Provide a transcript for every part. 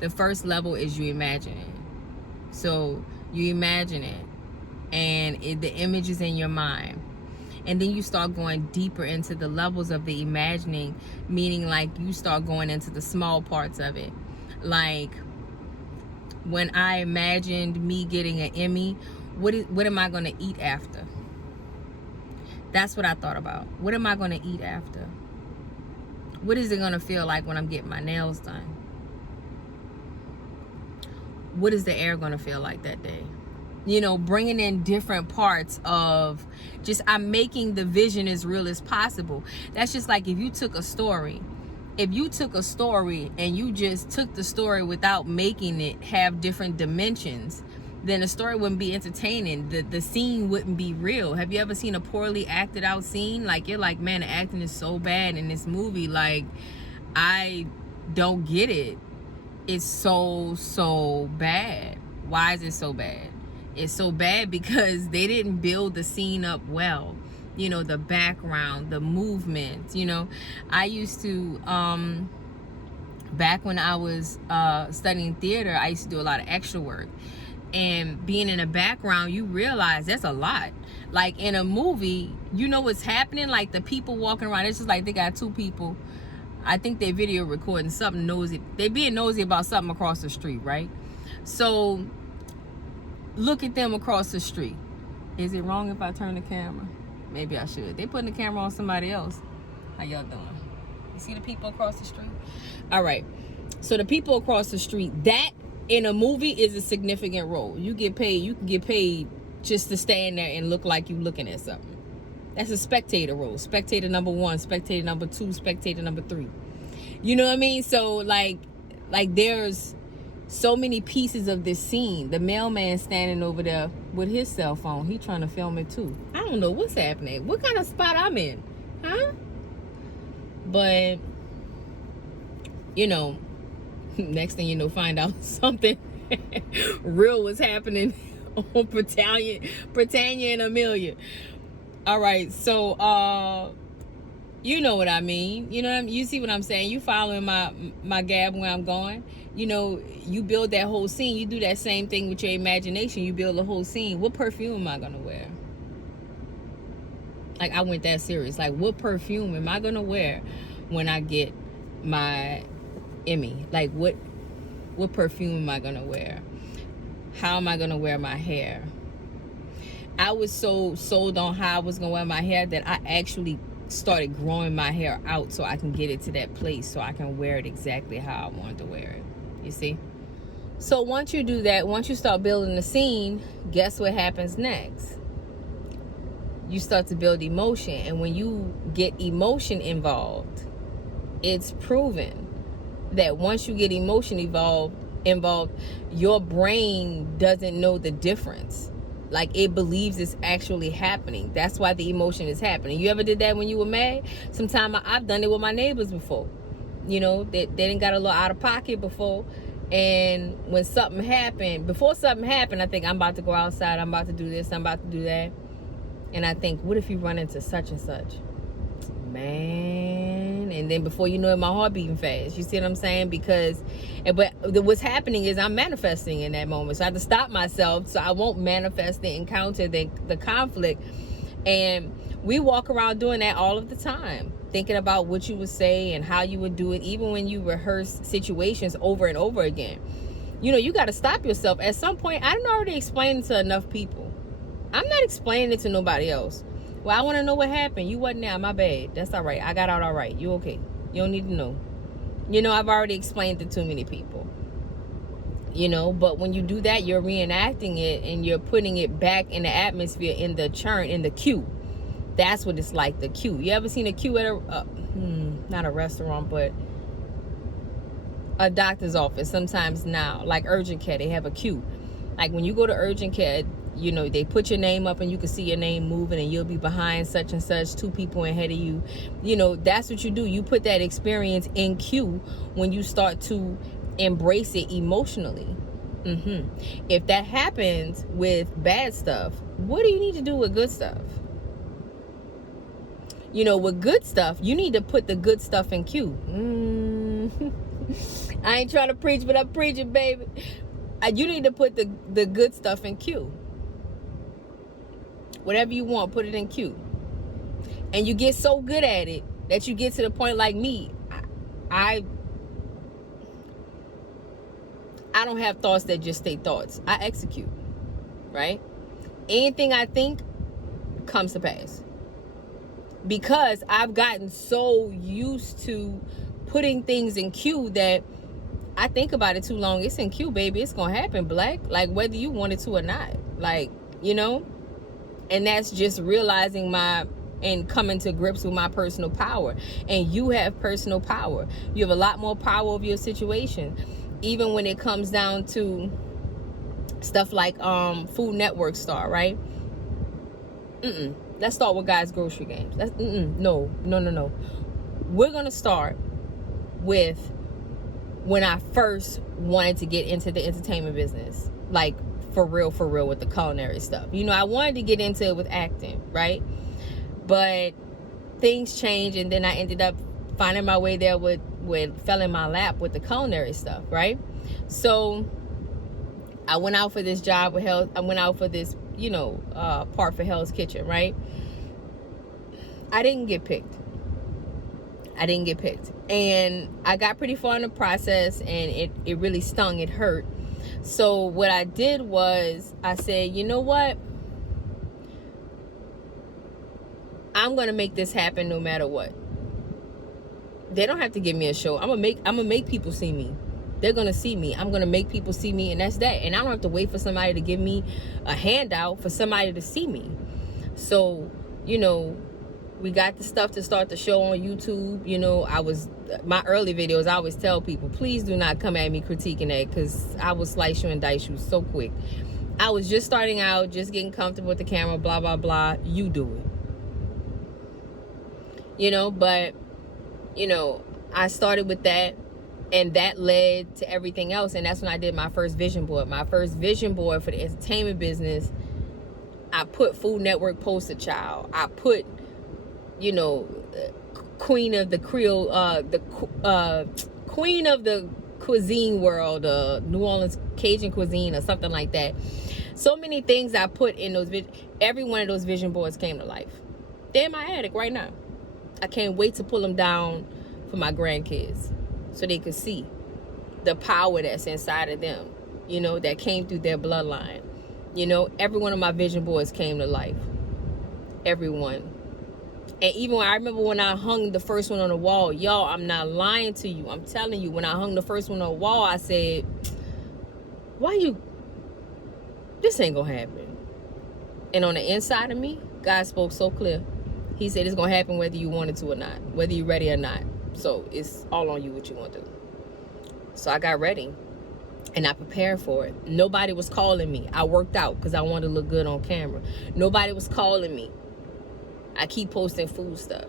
The first level is you imagine it. So you imagine it, and the image is in your mind. And then you start going deeper into the levels of the imagining, meaning like you start going into the small parts of it. Like when I imagined me getting an Emmy, what am I going to eat after? That's what I thought about. What am I going to eat after? What is it going to feel like when I'm getting my nails done? What is the air going to feel like that day? You know, bringing in different parts of just, I'm making the vision as real as possible. That's just like if you took a story. If you took a story and you just took the story without making it have different dimensions, then the story wouldn't be entertaining. The scene wouldn't be real. Have you ever seen a poorly acted out scene? Like, you're like, man, the acting is so bad in this movie. Like, I don't get it. It's so bad. Why is it so bad? It's so bad because they didn't build the scene up well. You know, the background, the movement. You know, I used to, back when I was studying theater, I used to do a lot of extra work. And being in the background, you realize that's a lot. Like in a movie, you know what's happening. Like the people walking around, it's just like they got two people. I think they video recording something nosy. They being nosy about something across the street, right? So look at them across the street. Is it wrong if I turn the camera? Maybe I should. They putting the camera on somebody else. How y'all doing? You see the people across the street? All right. So the people across the street, that in a movie is a significant role. You get paid. You can get paid just to stand there and look like you looking at something. That's a spectator role. Spectator number 1, spectator number 2, spectator number 3. You know what I mean? So like there's so many pieces of this scene. The mailman standing over there with his cell phone. He trying to film it too. I don't know what's happening. What kind of spot I'm in? Huh? But, you know, next thing you know, find out something real was happening on Britannia and Amelia. All right, so you know what I mean. You know what I mean? You see what I'm saying? You following my gab where I'm going? You know, you build that whole scene. You do that same thing with your imagination. You build a whole scene. What perfume am I gonna wear? Like, I went that serious. Like, what perfume am I gonna wear when I get my Emmy? Like, what perfume am I gonna wear? How am I gonna wear my hair? I was so sold on how I was gonna wear my hair that I actually started growing my hair out so I can get it to that place so I can wear it exactly how I wanted to wear it. You see? So once you do that, once you start building the scene, guess what happens next? You start to build emotion. And when you get emotion involved, it's proven that once you get emotion involved, your brain doesn't know the difference. Like, it believes it's actually happening. That's why the emotion is happening. You ever did that when you were mad? Sometimes I've done it with my neighbors before. You know, they didn't got a little out of pocket before. And when something happened, before something happened, I think, I'm about to go outside. I'm about to do this. I'm about to do that. And I think, what if you run into such and such? Man. And then before you know it, my heart beating fast. You see what I'm saying? But what's happening is I'm manifesting in that moment. So I have to stop myself so I won't manifest the encounter, the conflict. And we walk around doing that all of the time, thinking about what you would say and how you would do it, even when you rehearse situations over and over again. You know, you got to stop yourself. At some point, I didn't already explain it to enough people. I'm not explaining it to nobody else. Well, I want to know what happened. You wasn't there. My bad. That's all right. I got out all right. You okay? You don't need to know. You know, I've already explained it to too many people. You know, but when you do that, you're reenacting it and you're putting it back in the atmosphere, in the churn, in the queue. That's what it's like, the queue. You ever seen a queue at not a restaurant, but a doctor's office? Sometimes now, like urgent care, they have a queue. Like when you go to urgent care, you know, they put your name up and you can see your name moving and you'll be behind such and such, 2 people ahead of you. You know, that's what you do. You put that experience in queue when you start to embrace it emotionally. If that happens with bad stuff, what do you need to do with good stuff? You know, with good stuff, you need to put the good stuff in queue. I ain't trying to preach, but I'm preaching, baby. You need to put the good stuff in queue. Whatever you want, put it in queue. And you get so good at it that you get to the point like me. I don't have thoughts that just stay thoughts. I execute, right? Anything I think comes to pass. Because I've gotten so used to putting things in queue that I think about it too long. It's in queue, baby. It's going to happen, Black. Like, whether you want it to or not. Like, you know? And that's just realizing and coming to grips with my personal power. And you have personal power. You have a lot more power over your situation. Even when it comes down to stuff like Food Network star, right? Let's start with Guys Grocery Games. No. We're going to start with when I first wanted to get into the entertainment business. Like, for real with the culinary stuff. You know, I wanted to get into it with acting, right? But things changed, and then I ended up finding my way there fell in my lap with the culinary stuff, right? So I went out for this job with Hell's. I went out for this, part for Hell's Kitchen, right? I didn't get picked. And I got pretty far in the process, and it really stung. It hurt. So what I did was I said, you know what? I'm going to make this happen no matter what. They don't have to give me a show. I'm going to make people see me. They're going to see me. I'm going to make people see me, and that's that. And I don't have to wait for somebody to give me a handout for somebody to see me. So, we got the stuff to start the show on YouTube. My early videos, I always tell people, please do not come at me critiquing that, because I will slice you and dice you so quick. I was just starting out, just getting comfortable with the camera, blah, blah, blah. You do it. But, I started with that, and that led to everything else. And that's when I did my first vision board. My first vision board for the entertainment business, I put Food Network poster child. I put, queen of the Creole, queen of the cuisine world, New Orleans Cajun cuisine or something like that. So many things I put in those every one of those vision boards came to life. They're in my attic right now. I can't wait to pull them down for my grandkids so they can see the power that's inside of them, that came through their bloodline. Every one of my vision boards came to life. Everyone. And even I remember when I hung the first one on the wall, y'all, I'm not lying to you. I'm telling you, when I hung the first one on the wall, I said, this ain't gonna happen. And on the inside of me, God spoke so clear. He said it's gonna happen whether you want it to or not, whether you're ready or not. So it's all on you what you want to do. So I got ready and I prepared for it. Nobody was calling me. I worked out because I wanted to look good on camera. Nobody was calling me. I keep posting food stuff.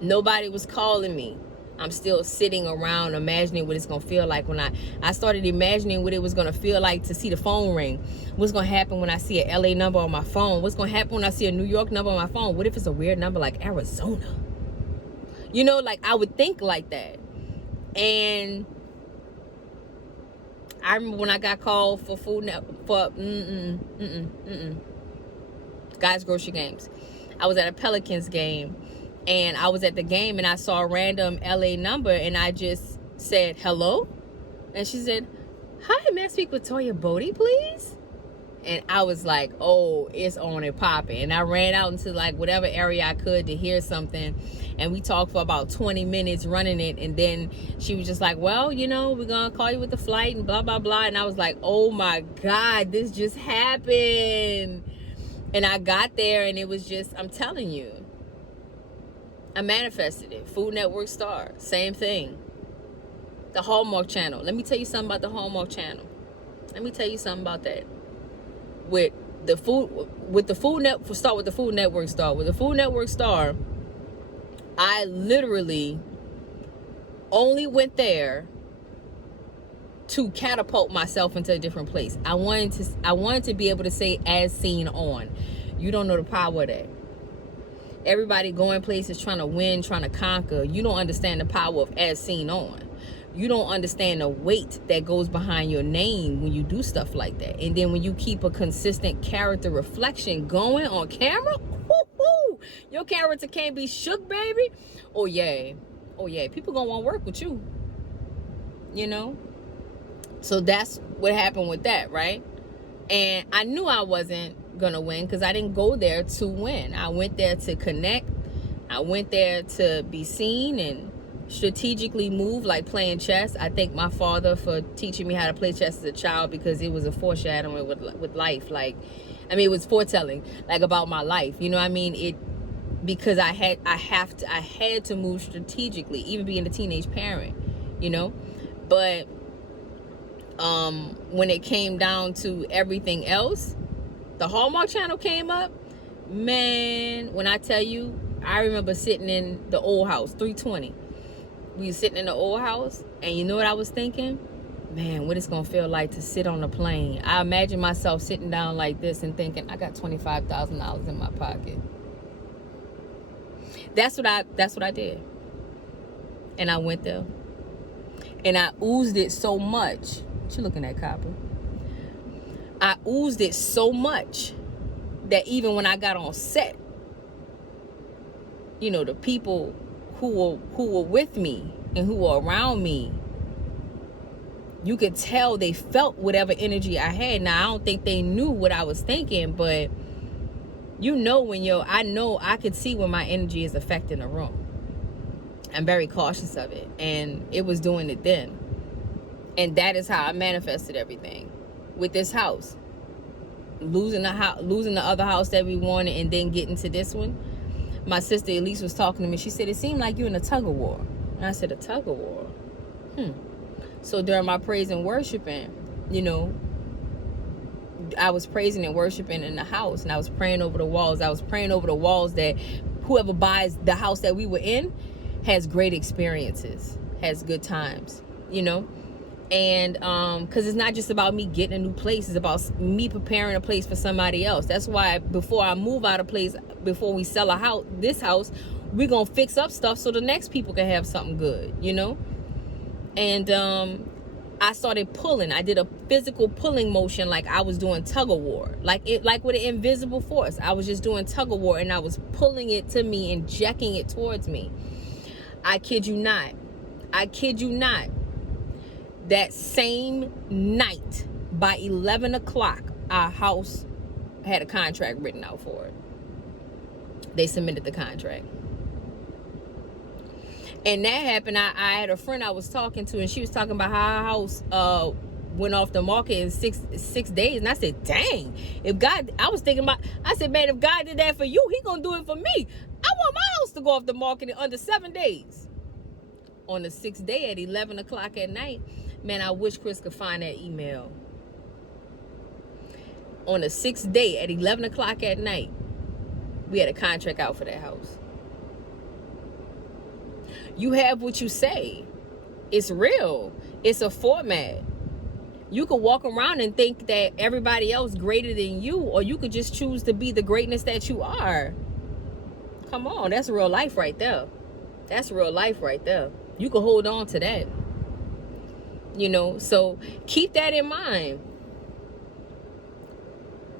Nobody was calling me. I'm still sitting around imagining what it's going to feel like when I started imagining what it was going to feel like to see the phone ring. What's going to happen when I see a LA number on my phone? What's going to happen when I see a New York number on my phone? What if it's a weird number like Arizona? I would think like that. And I remember when I got called for Guys Grocery Games. I was at a Pelicans game, and I was at the game, and I saw a random LA number, and I just said, hello? And she said, hi, may I speak with Toya Bodie, please? And I was like, oh, it's on and popping. And I ran out into whatever area I could to hear something. And we talked for about 20 minutes running it. And then she was just like, well, we're going to call you with the flight and blah, blah, blah. And I was like, oh my God, this just happened. And I got there, and it was just, I'm telling you, I manifested it. Food Network star, same thing. The Hallmark Channel. Let me tell you something about the Hallmark Channel. Let me tell you something about that. With the Food Network star, I literally only went there to catapult myself into a different place. I wanted to be able to say as seen on. You don't know the power of that. Everybody going places trying to win, trying to conquer. You don't understand the power of as seen on. you don't understand the weight that goes behind your name when you do stuff like that. And then when you keep a consistent character reflection going on camera, woo-hoo, your character can't be shook, baby. Oh yeah, people gonna want to work with you, you know. So that's what happened with that, right? And I knew I wasn't gonna win because I didn't go there to win. I went there to connect. I went there to be seen and strategically move, like playing chess. I thank my father for teaching me how to play chess as a child, because it was a foreshadowing with life. Like, I mean, it was foretelling, like, about my life. You know what I mean? Because I had to move strategically, even being a teenage parent, you know. But when it came down to everything else, the Hallmark Channel came up. Man, when I tell you, I remember sitting in the old house, 320. We were sitting in the old house, and you know what I was thinking? Man, what it's gonna feel like to sit on a plane. I imagine myself sitting down like this and thinking, I got $25,000 in my pocket. That's what I did. And I went there, and I oozed it so much. What you looking at, Copper? I oozed it so much that even when I got on set, you know, the people who were with me and who were around me, you could tell they felt whatever energy I had. Now, I don't think they knew what I was thinking, but you know, I could see when my energy is affecting the room. I'm very cautious of it, and it was doing it then. And that is how I manifested everything with this house. Losing the other house that we wanted, and then getting to this one. My sister Elise was talking to me. She said, it seemed like you're in a tug of war. And I said, a tug of war? So during my praise and worshiping, you know, I was praising and worshiping in the house, and I was praying over the walls. I was praying over the walls that whoever buys the house that we were in has great experiences, has good times, you know. And because it's not just about me getting a new place, it's about me preparing a place for somebody else. That's why before I move out of place, before we sell this house, we're gonna fix up stuff so the next people can have something good, you know. And I started pulling. I did a physical pulling motion, like I was doing tug of war, like with an invisible force. I was just doing tug of war, and I was pulling it to me, injecting it towards me. I kid you not. That same night, by 11 o'clock, our house had a contract written out for it. They submitted the contract. And that happened. I had a friend I was talking to, and she was talking about how her house went off the market in six days. And I said, dang, I said, man, if God did that for you, he gonna do it for me. I want my house to go off the market in under 7 days. On the 6th day at 11 o'clock at night, man, I wish Chris could find that email. On the 6th day at 11 o'clock at night, we had a contract out for that house. You have what you say. It's real. It's a format. You could walk around and think that everybody else greater than you, or you could just choose to be the greatness that you are. Come on, that's real life right there. That's real life right there. You can hold on to that. You know, so keep that in mind.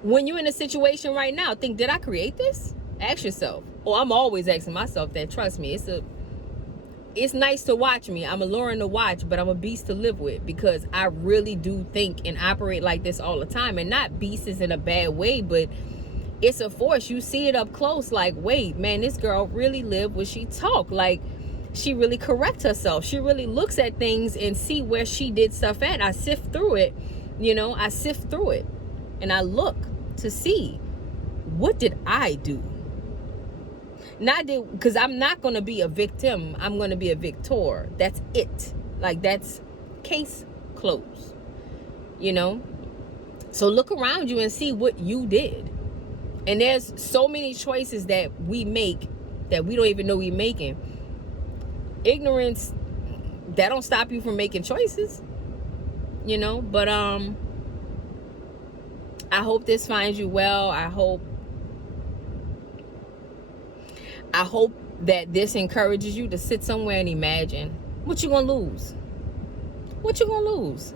When you're in a situation right now, think, did I create this? Ask yourself. Oh, I'm always asking myself that. Trust me, it's nice to watch me. I'm alluring to watch, but I'm a beast to live with, because I really do think and operate like this all the time. And not beast is in a bad way, but it's a force. You see it up close, like, wait, man, this girl really lived what she talk. Like, she really corrects herself. She really looks at things and see where she did stuff at. I sift through it, you know, and I look to see, what did I do? Because I'm not going to be a victim. I'm going to be a victor. That's it. Like, that's case closed, you know? So look around you and see what you did. And there's so many choices that we make that we don't even know we're making. Ignorance, that don't stop you from making choices, you know. But I hope this finds you well. I hope that this encourages you to sit somewhere and imagine what you're gonna lose. What you gonna lose?